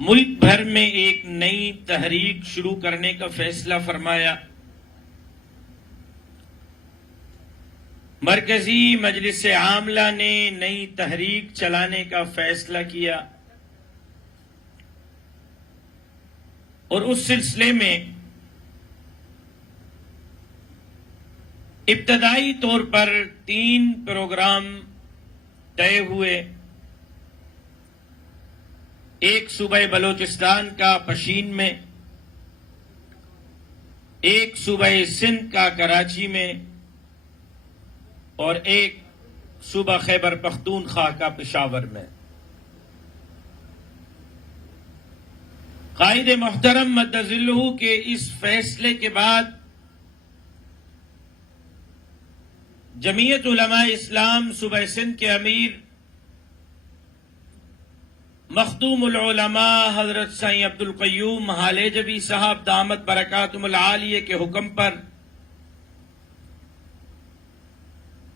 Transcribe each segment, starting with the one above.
ملک بھر میں ایک نئی تحریک شروع کرنے کا فیصلہ فرمایا۔ مرکزی مجلس عاملہ نے نئی تحریک چلانے کا فیصلہ کیا اور اس سلسلے میں ابتدائی طور پر 3 پروگرام طے ہوئے۔ ایک صوبہ بلوچستان کا پشین میں، ایک صوبہ سندھ کا کراچی میں، اور ایک صوبہ خیبر پختونخوا کا پشاور میں۔ قائد محترم مد ظلہ کے اس فیصلے کے بعد جمعیت علماء اسلام صوبہ سندھ کے امیر مخدوم العلماء حضرت سائیں عبد القیوم حالیجوی صاحب دامت برکاتہم العالیہ کے حکم پر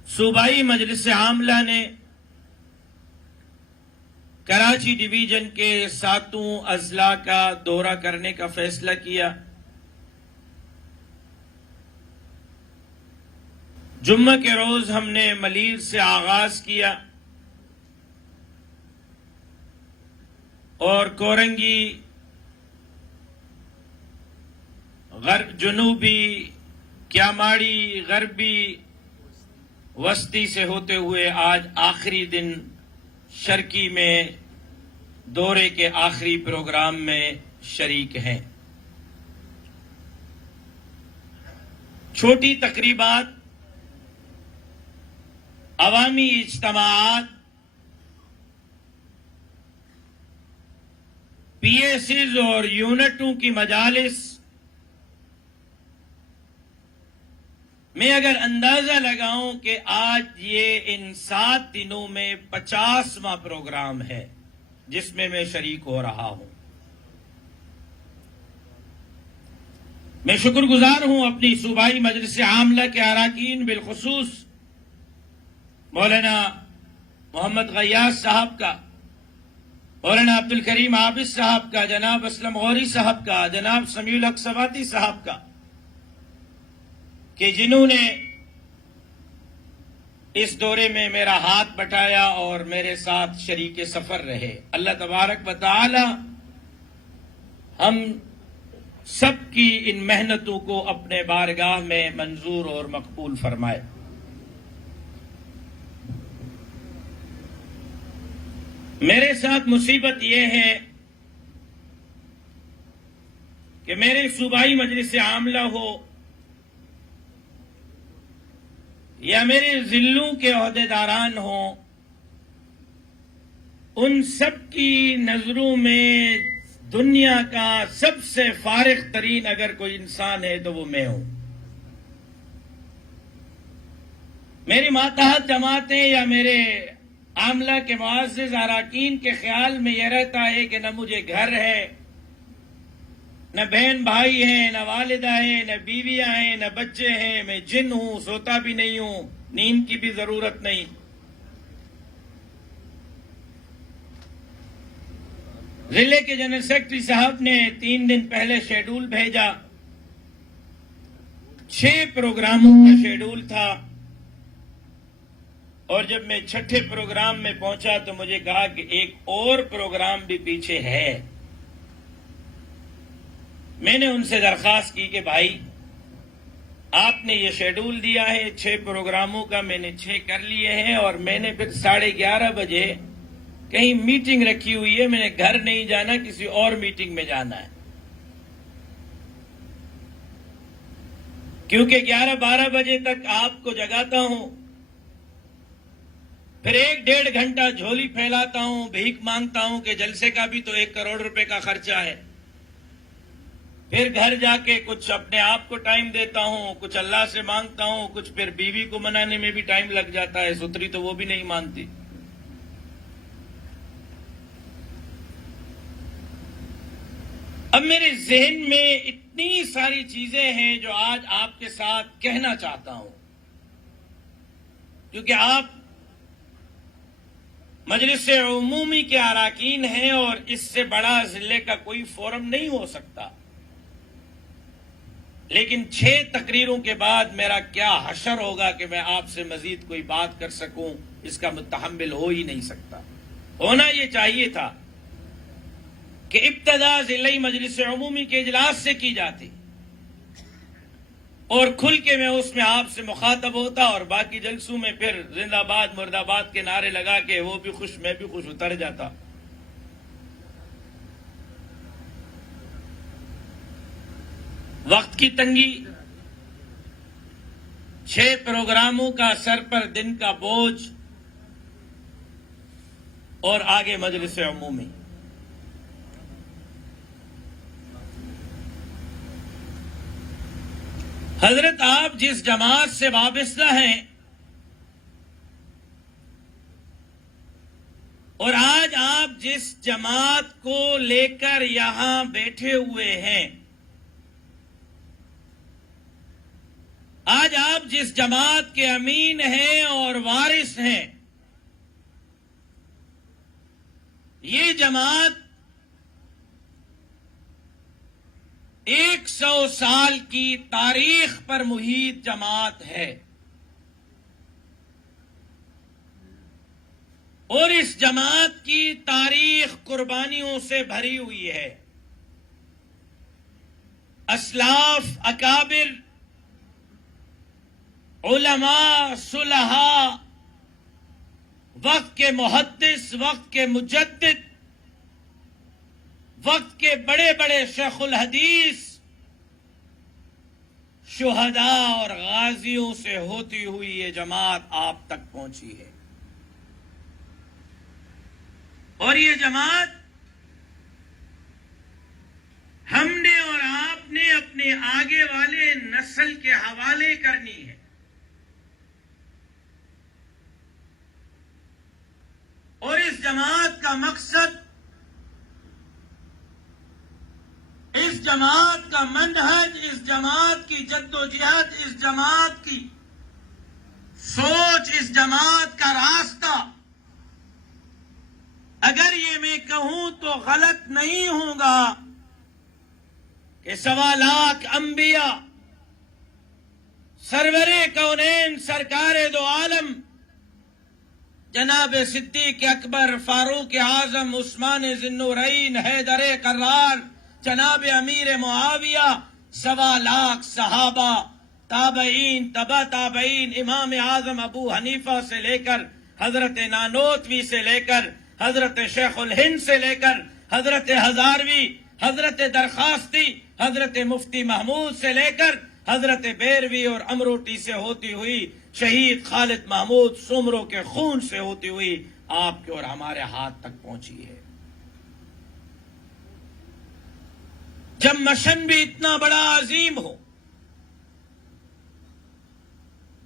صوبائی مجلس عاملہ نے کراچی ڈویژن کے 7 اضلاع کا دورہ کرنے کا فیصلہ کیا۔ جمعہ کے روز ہم نے ملیر سے آغاز کیا اور کورنگی، غرب جنوبی، کیاماڑی، غربی، وسطی سے ہوتے ہوئے آج آخری دن شرکی میں دورے کے آخری پروگرام میں شریک ہیں۔ چھوٹی تقریبات، عوامی اجتماعات، پی ایسز اور یونٹوں کی مجالس میں اگر اندازہ لگاؤں کہ آج یہ ان 7 دنوں میں 50واں پروگرام ہے جس میں شریک ہو رہا ہوں۔ میں شکر گزار ہوں اپنی صوبائی مجلس عاملہ کے اراکین، بالخصوص مولانا محمد غیاث صاحب کا، مولانا عبد الکریم عابد صاحب کا، جناب اسلم غوری صاحب کا، جناب سمیع الحق سواتی صاحب کا، کہ جنہوں نے اس دورے میں میرا ہاتھ بٹایا اور میرے ساتھ شریک سفر رہے۔ اللہ تبارک و تعالی ہم سب کی ان محنتوں کو اپنے بارگاہ میں منظور اور مقبول فرمائے۔ میرے ساتھ مصیبت یہ ہے کہ میرے صوبائی مجلس عاملہ ہو یا میرے ضلعوں کے عہدیداران ہوں، ان سب کی نظروں میں دنیا کا سب سے فارغ ترین اگر کوئی انسان ہے تو وہ میں ہوں۔ میری ماتحت جماعتیں یا میرے عاملہ کے معزز اراکین کے خیال میں یہ رہتا ہے کہ نہ مجھے گھر ہے، نہ بہن بھائی ہیں، نہ والدہ ہیں، نہ بیویاں ہیں، نہ بچے ہیں، میں جن ہوں، سوتا بھی نہیں ہوں، نیند کی بھی ضرورت نہیں۔ ضلع کے جنرل سیکرٹری صاحب نے 3 دن پہلے شیڈول بھیجا، 6 پروگراموں کا شیڈول تھا، اور جب میں 6ٹھے پروگرام میں پہنچا تو مجھے کہا کہ ایک اور پروگرام بھی پیچھے ہے۔ میں نے ان سے درخواست کی کہ بھائی آپ نے یہ شیڈول دیا ہے 6 پروگراموں کا، میں نے 6 کر لیے ہیں، اور میں نے پھر 11:30 بجے کہیں میٹنگ رکھی ہوئی ہے، میں نے گھر نہیں جانا، کسی اور میٹنگ میں جانا ہے، کیونکہ 11-12 بجے تک آپ کو جگاتا ہوں، پھر 1-1.5 گھنٹہ جھولی پھیلاتا ہوں، بھیک مانگتا ہوں کہ جلسے کا بھی تو 1 کروڑ روپے کا خرچہ ہے، پھر گھر جا کے کچھ اپنے آپ کو ٹائم دیتا ہوں، کچھ اللہ سے مانگتا ہوں، کچھ پھر بیوی کو منانے میں بھی ٹائم لگ جاتا ہے، ستری تو وہ بھی نہیں مانتی۔ اب میرے ذہن میں اتنی ساری چیزیں ہیں جو آج آپ کے ساتھ کہنا چاہتا ہوں، کیونکہ آپ مجلس عمومی کے اراکین ہیں اور اس سے بڑا ضلع کا کوئی فورم نہیں ہو سکتا، لیکن 6 تقریروں کے بعد میرا کیا حشر ہوگا کہ میں آپ سے مزید کوئی بات کر سکوں، اس کا متحمل ہو ہی نہیں سکتا۔ ہونا یہ چاہیے تھا کہ ابتدا ضلعی مجلس عمومی کے اجلاس سے کی جاتی اور کھل کے میں اس میں آپ سے مخاطب ہوتا، اور باقی جلسوں میں پھر زندہ آباد مرد آباد کے نعرے لگا کے وہ بھی خوش میں بھی خوش اتر جاتا۔ وقت کی تنگی، 6 پروگراموں کا سر پر دن کا بوجھ اور آگے مجلس عمومی۔ حضرت آپ جس جماعت سے وابستہ ہیں اور آج آپ جس جماعت کو لے کر یہاں بیٹھے ہوئے ہیں، آج آپ جس جماعت کے امین ہیں اور وارث ہیں، یہ جماعت 100 سال کی تاریخ پر محیط جماعت ہے، اور اس جماعت کی تاریخ قربانیوں سے بھری ہوئی ہے۔ اسلاف، اکابر، علماء، صلحاء، وقت کے محدث، وقت کے مجدد، وقت کے بڑے بڑے شیخ الحدیث، شہداء اور غازیوں سے ہوتی ہوئی یہ جماعت آپ تک پہنچی ہے، اور یہ جماعت ہم نے اور آپ نے اپنے آگے والے نسل کے حوالے کرنی ہے، اور اس جماعت کا مقصد، اس جماعت کا منہج، اس جماعت کی جد و جہد، اس جماعت کی سوچ، اس جماعت کا راستہ، اگر یہ میں کہوں تو غلط نہیں ہوں گا کہ 1.25 لاکھ انبیاء، سرور کونین، سرکار دو عالم جناب صدیق اکبر، فاروق اعظم، عثمان ذی النورین، حیدر کرار، جناب امیر معاویہ، 1.25 لاکھ صحابہ، تابعین، تبع تابعین، امام اعظم ابو حنیفہ سے لے کر حضرت نانوتوی سے لے کر حضرت شیخ الہند سے لے کر حضرت ہزاروی، حضرت درخواستی، حضرت مفتی محمود سے لے کر حضرت بیروی اور امروٹی سے ہوتی ہوئی شہید خالد محمود سمرو کے خون سے ہوتی ہوئی آپ کے اور ہمارے ہاتھ تک پہنچی ہے۔ جب مشن بھی اتنا بڑا عظیم ہو،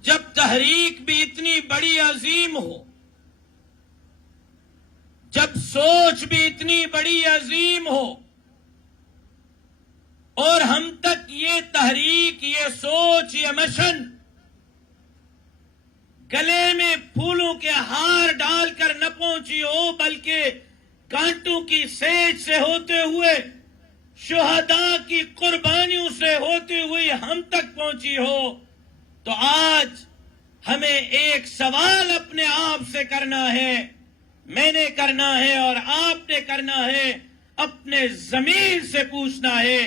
جب تحریک بھی اتنی بڑی عظیم ہو، جب سوچ بھی اتنی بڑی عظیم ہو، اور ہم تک یہ تحریک، یہ سوچ، یہ مشن گلے میں پھولوں کے ہار ڈال کر نہ پہنچی ہو، بلکہ کانٹوں کی سیج سے ہوتے ہوئے، شہداء کی قربانیوں سے ہوتی ہوئی ہم تک پہنچی ہو، تو آج ہمیں ایک سوال اپنے آپ سے کرنا ہے، میں نے کرنا ہے اور آپ نے کرنا ہے، اپنے ضمیر سے پوچھنا ہے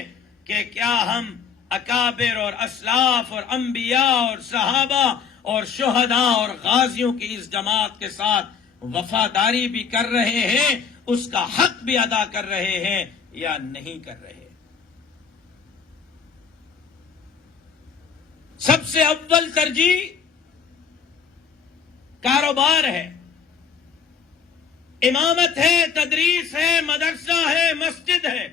کہ کیا ہم اکابر اور اسلاف اور انبیاء اور صحابہ اور شہداء اور غازیوں کی اس جماعت کے ساتھ وفاداری بھی کر رہے ہیں، اس کا حق بھی ادا کر رہے ہیں یا نہیں کر رہے۔ سب سے اول ترجیح کاروبار ہے، امامت ہے، تدریس ہے، مدرسہ ہے، مسجد ہے۔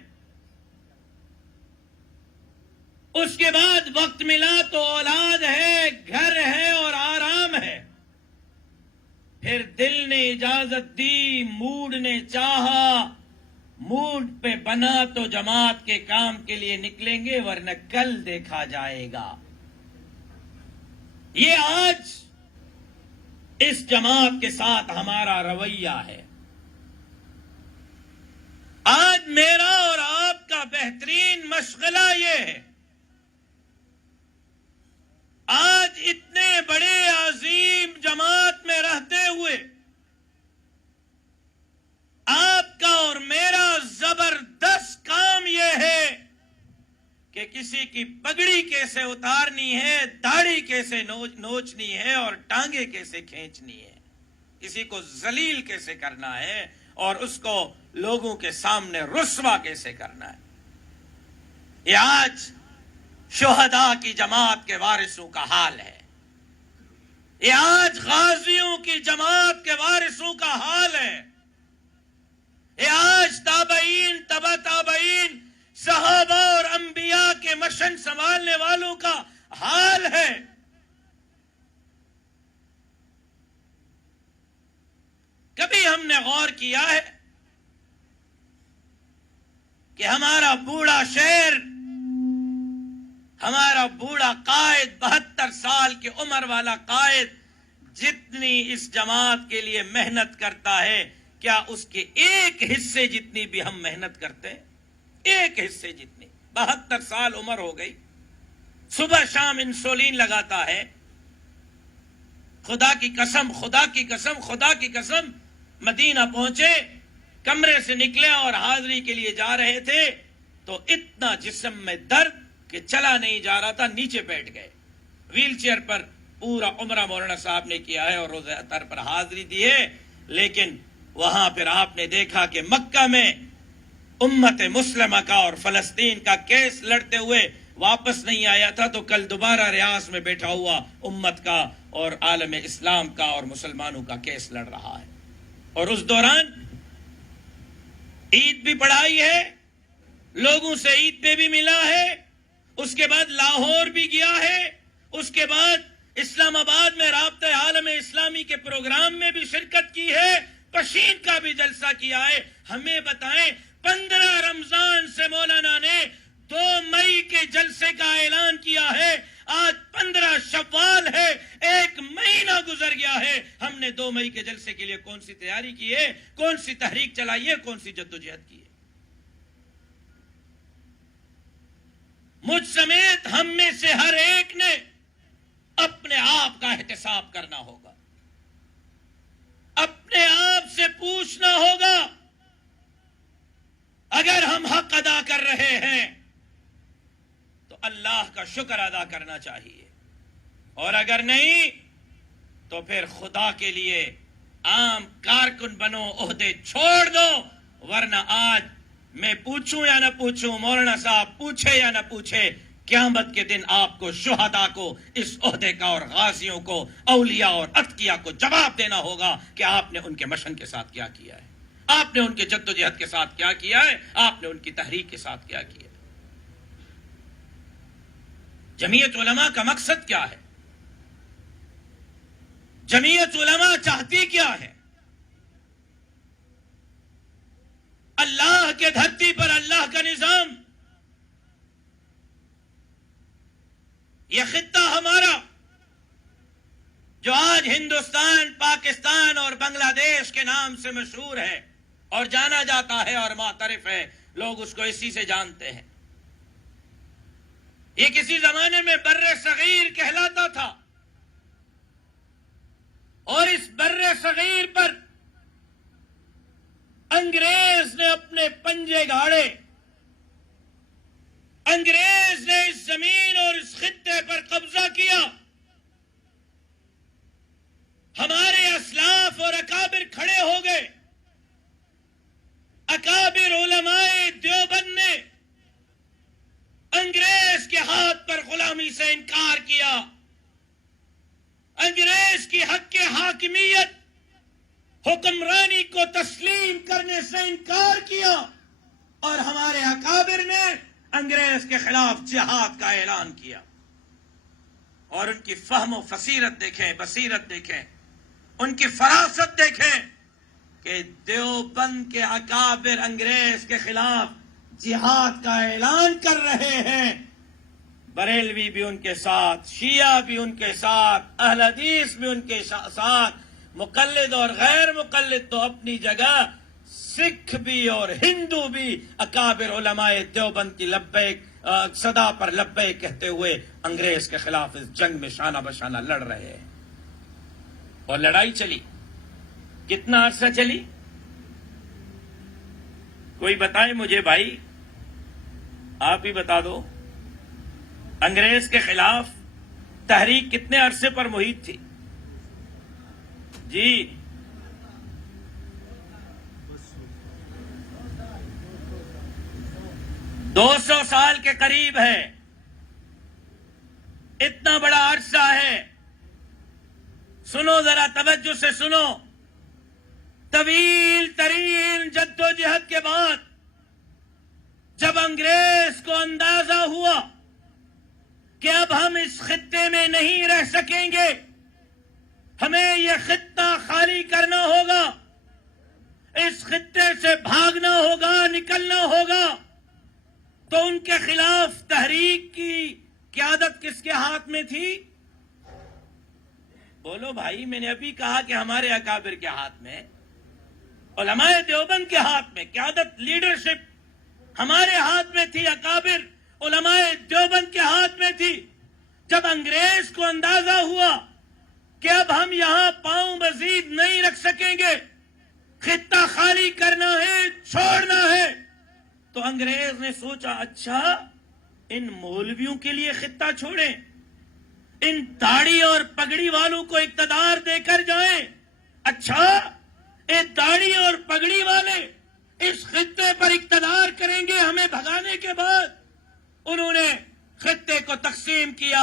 اس کے بعد وقت ملا تو اولاد ہے، گھر ہے اور آرام ہے۔ پھر دل نے اجازت دی، موڈ نے چاہا، موڈ پہ بنا تو جماعت کے کام کے لیے نکلیں گے، ورنہ کل دیکھا جائے گا۔ یہ آج اس جماعت کے ساتھ ہمارا رویہ ہے. آج میرا اور آپ کا بہترین مشغلہ یہ ہے، آج اتنے بڑے عظیم جماعت میں رہتے ہوئے آپ کا اور میرا زبردست کام یہ ہے کہ کسی کی پگڑی کیسے اتارنی ہے، داڑھی کیسے نوچنی ہے اور ٹانگیں کیسے کھینچنی ہے، کسی کو ذلیل کیسے کرنا ہے اور اس کو لوگوں کے سامنے رسوا کیسے کرنا ہے. یہ آج شہداء کی جماعت کے وارثوں کا حال ہے. یہ آج غازیوں کی جماعت کے وارثوں کا حال ہے. یہ آج تابعین، تبع تابعین، صحابہ اور انبیاء کے مشن سنبھالنے والوں کا حال ہے. کبھی ہم نے غور کیا ہے کہ ہمارا بوڑھا شیر، ہمارا بوڑھا قائد، 72 سال کی عمر والا قائد جتنی اس جماعت کے لیے محنت کرتا ہے، کیا اس کے ایک حصے جتنی بھی ہم محنت کرتے ہیں؟ ایک حصے جتنی. 72 سال عمر ہو گئی، صبح شام انسولین لگاتا ہے. خدا کی قسم، خدا کی قسم، خدا کی قسم، مدینہ پہنچے، کمرے سے نکلے اور حاضری کے لیے جا رہے تھے تو اتنا جسم میں درد کہ چلا نہیں جا رہا تھا، نیچے بیٹھ گئے. ویل چیئر پر پورا عمرہ مولانا صاحب نے کیا ہے اور روزہ اطہر پر حاضری دی ہے. لیکن وہاں پھر آپ نے دیکھا کہ مکہ میں امت مسلمہ کا اور فلسطین کا کیس لڑتے ہوئے واپس نہیں آیا تھا، تو کل دوبارہ ریاض میں بیٹھا ہوا امت کا اور عالم اسلام کا اور مسلمانوں کا کیس لڑ رہا ہے. اور اس دوران عید بھی پڑھائی ہے، لوگوں سے عید پہ بھی ملا ہے، اس کے بعد لاہور بھی گیا ہے، اس کے بعد اسلام آباد میں رابطہ عالم اسلامی کے پروگرام میں بھی شرکت کی ہے، پشین کا بھی جلسہ کیا ہے. ہمیں بتائیں، 15 رمضان سے مولانا نے 2 مئی کے جلسے کا اعلان کیا ہے، آج 15 شوال ہے، 1 مہینہ گزر گیا ہے. ہم نے 2 مئی کے جلسے کے لیے کون سی تیاری کی ہے، کون سی تحریک چلائی ہے، کون سی جدوجہد کی ہے؟ مجھ سمیت ہم میں سے ہر ایک نے اپنے آپ کا احتساب کرنا ہوگا، اپنے آپ سے پوچھنا ہوگا. اگر ہم حق ادا کر رہے ہیں تو اللہ کا شکر ادا کرنا چاہیے، اور اگر نہیں تو پھر خدا کے لیے عام کارکن بنو، عہدے چھوڑ دو. ورنہ آج میں پوچھوں یا نہ پوچھوں، مولانا صاحب پوچھے یا نہ پوچھے، قیامت کے دن آپ کو، شہداء کو، اس عہدے کا اور غازیوں کو، اولیاء اور اتقیاء کو جواب دینا ہوگا کہ آپ نے ان کے مشن کے ساتھ کیا کیا ہے، آپ نے ان کے جدوجہد کے ساتھ کیا کیا ہے، آپ نے ان کی تحریک کے ساتھ کیا کیا ہے. جمعیت علماء کا مقصد کیا ہے؟ جمعیت علماء چاہتی کیا ہے؟ اللہ کے دھرتی پر اللہ کا نظام، یہ خطہ ہمارا جو آج ہندوستان، پاکستان اور بنگلہ دیش کے نام سے مشہور ہے اور جانا جاتا ہے اور معترف ہے، لوگ اس کو اسی سے جانتے ہیں. یہ کسی زمانے میں بر صغیر کہلاتا تھا، اور اس بر صغیر پر انگریز نے اپنے پنجے گاڑے. انگریز نے اس زمین اور اس خطے پر قبضہ کیا. ہمارے اسلاف اور اکابر کھڑے ہو گئے. اکابر علماء دیوبند نے انگریز کے ہاتھ پر غلامی سے انکار کیا، انگریز کی حق حاکمیت، حکمرانی کو تسلیم کرنے سے انکار کیا، اور ہمارے اکابر نے انگریز کے خلاف جہاد کا اعلان کیا. اور ان کی فہم و بصیرت دیکھیں، بصیرت دیکھیں، ان کی فراست دیکھیں کہ دیوبند کے اکابر انگریز کے خلاف جہاد کا اعلان کر رہے ہیں. بریلوی بھی ان کے ساتھ، شیعہ بھی ان کے ساتھ، اہل حدیث بھی ان کے ساتھ، مقلد اور غیر مقلد تو اپنی جگہ، سکھ بھی اور ہندو بھی اکابر علماء دیوبند کی لبیک صدا پر لبیک کہتے ہوئے انگریز کے خلاف اس جنگ میں شانہ بشانہ لڑ رہے ہیں. اور لڑائی چلی کتنا عرصہ چلی؟ کوئی بتائے مجھے بھائی، آپ ہی بتا دو. انگریز کے خلاف تحریک کتنے عرصے پر محیط تھی؟ جی 200 سال کے قریب ہے. اتنا بڑا عرصہ ہے. سنو ذرا توجہ سے سنو. طویل ترین جدوجہد کے بعد جب انگریز کو اندازہ ہوا کہ اب ہم اس خطے میں نہیں رہ سکیں گے، ہمیں یہ خطہ خالی کرنا ہوگا، اس خطے سے بھاگنا ہوگا، نکلنا ہوگا، تو ان کے خلاف تحریک کی قیادت کس کے ہاتھ میں تھی؟ بولو بھائی، میں نے ابھی کہا کہ ہمارے اکابر کے ہاتھ میں، علماء دیوبند کے ہاتھ میں قیادت، لیڈرشپ ہمارے ہاتھ میں تھی، اکابر علماء دیوبند کے ہاتھ میں تھی. جب انگریز کو اندازہ ہوا کہ اب ہم یہاں پاؤں مزید نہیں رکھ سکیں گے، خطہ خالی کرنا ہے، چھوڑنا ہے، تو انگریز نے سوچا اچھا ان مولویوں کے لیے خطہ چھوڑیں، ان داڑھی اور پگڑی والوں کو اقتدار دے کر جائیں. اچھا یہ داڑھی اور پگڑی والے اس خطے پر اقتدار کریں گے ہمیں بھگانے کے بعد. انہوں نے خطے کو تقسیم کیا.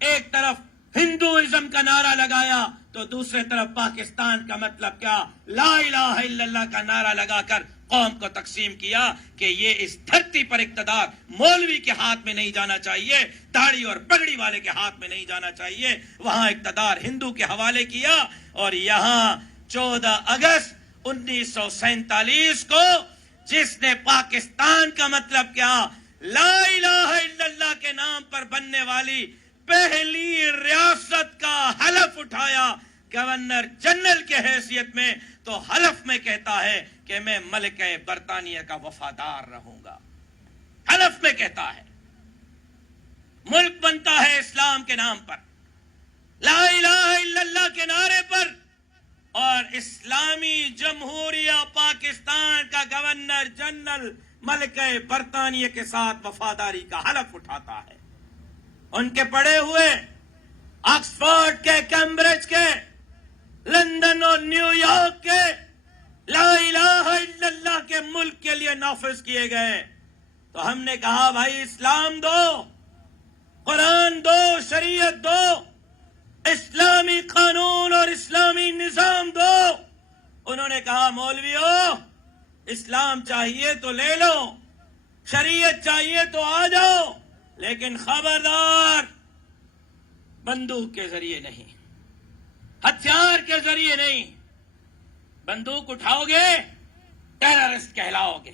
ایک طرف ہندوازم کا نعرہ لگایا تو دوسرے طرف پاکستان کا مطلب کیا، لا الہ الا اللہ کا نعرہ لگا کر قوم کو تقسیم کیا کہ یہ اس دھرتی پر اقتدار مولوی کے ہاتھ میں نہیں جانا چاہیے، داڑھی اور پگڑی والے کے ہاتھ میں نہیں جانا چاہیے. وہاں اقتدار ہندو کے حوالے کیا. اور یہاں 14 اگست 1947 کو جس نے پاکستان کا مطلب کیا، لا الہ الا اللہ کے نام پر بننے والی پہلی ریاست کا حلف اٹھایا گورنر جنرل کے حیثیت میں، تو حلف میں کہتا ہے کہ میں ملکہ برطانیہ کا وفادار رہوں گا. حلف میں کہتا ہے. ملک بنتا ہے اسلام کے نام پر، لا الہ الا اللہ کے نعرے پر، اور اسلامی جمہوریہ پاکستان کا گورنر جنرل ملکہ برطانیہ کے ساتھ وفاداری کا حلف اٹھاتا ہے. ان کے پڑھے ہوئے آکسفورڈ کے، کیمبرج کے، لندن اور نیو یارک کے لا الہ الا اللہ کے ملک کے لیے نافذ کیے گئے. تو ہم نے کہا بھائی اسلام دو، قرآن دو، شریعت دو، اسلامی قانون اور اسلامی نظام دو. انہوں نے کہا مولویو اسلام چاہیے تو لے لو، شریعت چاہیے تو آ جاؤ، لیکن خبردار بندوق کے ذریعے نہیں، ہتھیار کے ذریعے نہیں. بندوق اٹھاؤ گے ٹیررسٹ کہلاؤ گے،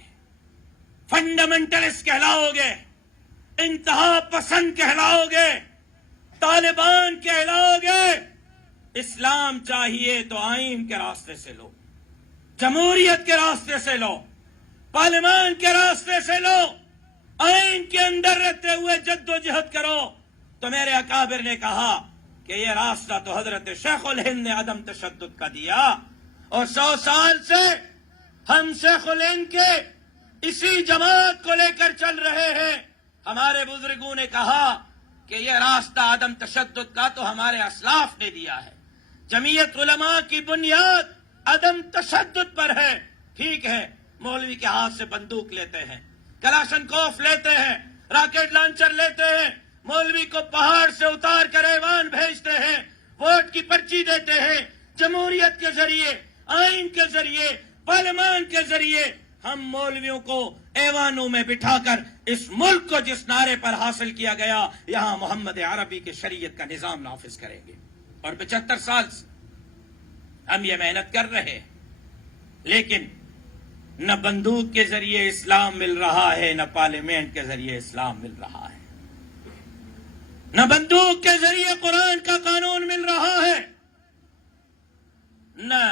فنڈامنٹلسٹ کہلاؤ گے، انتہا پسند کہلاؤ گے، طالبان کہلاؤ گے. اسلام چاہیے تو آئین کے راستے سے لو، جمہوریت کے راستے سے لو، پارلیمان کے راستے سے لو، آئین کے اندر رہتے ہوئے جد و جہد کرو. تو میرے اکابر نے کہا کہ یہ راستہ تو حضرت شیخ الہند نے عدم تشدد کا دیا، اور 100 سال سے ہم شیخ الہند کے اسی جماعت کو لے کر چل رہے ہیں. ہمارے بزرگوں نے کہا کہ یہ راستہ عدم تشدد کا تو ہمارے اسلاف نے دیا ہے. جمعیت علماء کی بنیاد عدم تشدد پر ہے. ٹھیک ہے، مولوی کے ہاتھ سے بندوق لیتے ہیں، کلاشنکوف لیتے ہیں، راکٹ لانچر لیتے ہیں، مولوی کو پہاڑ سے اتار کر ایوان بھیجتے ہیں، ووٹ کی پرچی دیتے ہیں. جمہوریت کے ذریعے، آئین کے ذریعے، پارلیمان کے ذریعے ہم مولویوں کو ایوانوں میں بٹھا کر اس ملک کو جس نعرے پر حاصل کیا گیا، یہاں محمد عربی کے شریعت کا نظام نافذ کریں گے. اور 75 سال سے ہم یہ محنت کر رہے ہیں، لیکن نہ بندوق کے ذریعے اسلام مل رہا ہے، نہ پارلیمنٹ کے ذریعے اسلام مل رہا ہے، نہ بندوق کے ذریعے قرآن کا قانون مل رہا ہے، نہ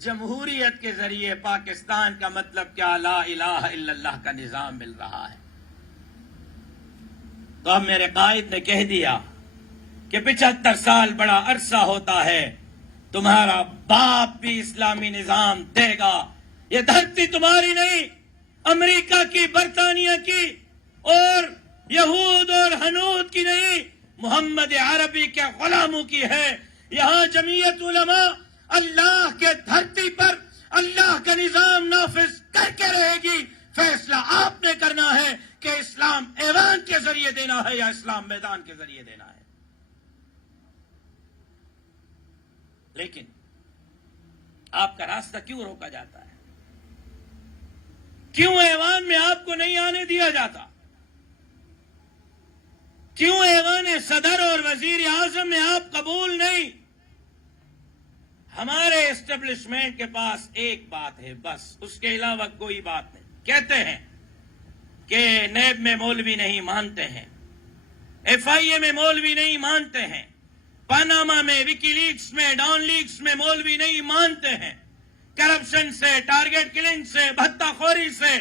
جمہوریت کے ذریعے پاکستان کا مطلب کیا لا الہ الا اللہ کا نظام مل رہا ہے۔ تو اب میرے قائد نے کہہ دیا کہ 75 سال بڑا عرصہ ہوتا ہے، تمہارا باپ بھی اسلامی نظام دے گا، یہ دھرتی تمہاری نہیں، امریکہ کی، برطانیہ کی اور یہود اور ہنود کی نہیں، محمد عربی کے غلاموں کی ہے۔ یہاں جمعیت علماء اللہ کے دھرتی پر اللہ کا نظام نافذ کر کے رہے گی۔ فیصلہ آپ نے کرنا ہے کہ اسلام ایوان کے ذریعے دینا ہے یا اسلام میدان کے ذریعے دینا ہے۔ لیکن آپ کا راستہ کیوں روکا جاتا ہے؟ کیوں ایوان میں آپ کو نہیں آنے دیا جاتا؟ کیوں ایوان صدر اور وزیر اعظم میں آپ قبول نہیں؟ ہمارے اسٹیبلشمنٹ کے پاس ایک بات ہے بس، اس کے علاوہ کوئی بات نہیں۔ کہتے ہیں کہ نیب میں مولوی نہیں مانتے ہیں، ایف آئی اے میں مولوی نہیں مانتے ہیں، پاناما میں، وکی لیکس میں، ڈان لیکس میں مولوی نہیں مانتے ہیں، کرپشن سے، ٹارگٹ کلنگ سے، بھتہ خوری سے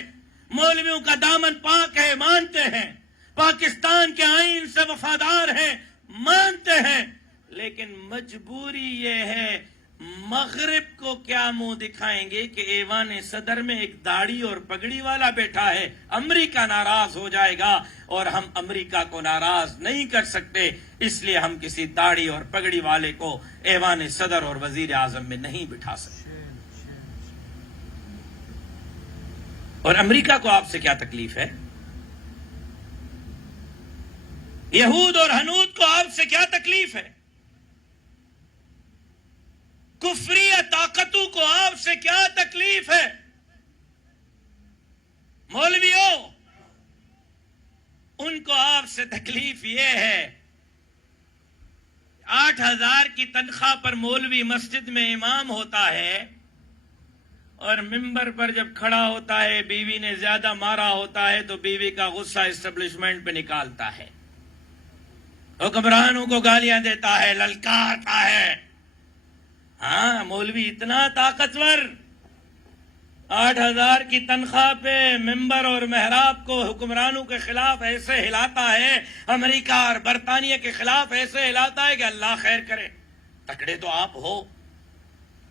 مولویوں کا دامن پاک ہے، مانتے ہیں، پاکستان کے آئین سے وفادار ہیں، مانتے ہیں، لیکن مجبوری یہ ہے، مغرب کو کیا منہ دکھائیں گے کہ ایوان صدر میں ایک داڑھی اور پگڑی والا بیٹھا ہے، امریکہ ناراض ہو جائے گا اور ہم امریکہ کو ناراض نہیں کر سکتے، اس لیے ہم کسی داڑھی اور پگڑی والے کو ایوان صدر اور وزیر اعظم میں نہیں بٹھا سکتے۔ اور امریکہ کو آپ سے کیا تکلیف ہے؟ یہود اور ہنود کو آپ سے کیا تکلیف ہے؟ کفری طاقتوں کو آپ سے کیا تکلیف ہے؟ مولویوں، ان کو آپ سے تکلیف یہ ہے، 8,000 کی تنخواہ پر مولوی مسجد میں امام ہوتا ہے اور ممبر پر جب کھڑا ہوتا ہے بیوی نے زیادہ مارا ہوتا ہے تو بیوی کا غصہ اسٹیبلشمنٹ پہ نکالتا ہے، حکمرانوں کو گالیاں دیتا ہے، للکارتا ہے۔ ہاں، مولوی اتنا طاقتور، 8,000 کی تنخواہ پہ ممبر اور محراب کو حکمرانوں کے خلاف ایسے ہلاتا ہے، امریکہ اور برطانیہ کے خلاف ایسے ہلاتا ہے کہ اللہ خیر کرے۔ تکڑے تو آپ ہو،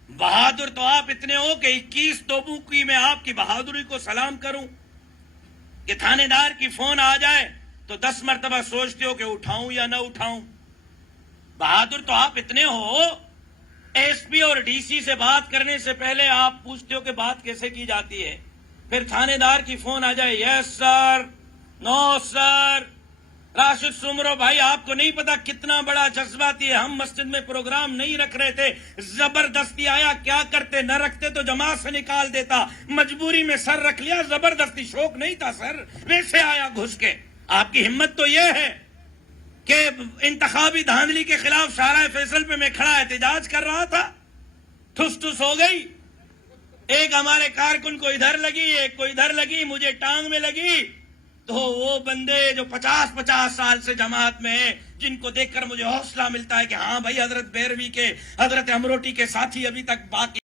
بہادر تو آپ اتنے ہو کہ 21 توپوں کی میں آپ کی بہادری کو سلام کروں کہ تھانے دار کی فون آ جائے تو 10 مرتبہ سوچتے ہو کہ اٹھاؤں یا نہ اٹھاؤں۔ بہادر تو آپ اتنے ہو، ایس پی اور ڈی سی سے بات کرنے سے پہلے آپ پوچھتے ہو کہ بات کیسے کی جاتی ہے، پھر تھانے دار کی فون آ جائے، یس سر، نو سر۔ راشد سمرو بھائی، آپ کو نہیں پتا کتنا بڑا جذباتی ہے، ہم مسجد میں پروگرام نہیں رکھ رہے تھے، زبردستی آیا، کیا کرتے، نہ رکھتے تو جماعت سے نکال دیتا، مجبوری میں سر رکھ لیا، زبردستی، شوق نہیں تھا سر، ویسے آیا گھس کے۔ آپ کی ہمت تو یہ ہے کہ انتخابی دھاندلی کے خلاف شارع فیصل پہ میں کھڑا احتجاج کر رہا تھا، ٹھس ٹھس ہو گئی، ایک ہمارے کارکن کو ادھر لگی، ایک کو ادھر لگی، مجھے ٹانگ میں لگی، تو وہ بندے جو 50 سال سے جماعت میں ہیں، جن کو دیکھ کر مجھے حوصلہ ملتا ہے کہ ہاں بھائی، حضرت بیروی کے، حضرت امروٹی کے ساتھی ابھی تک باقی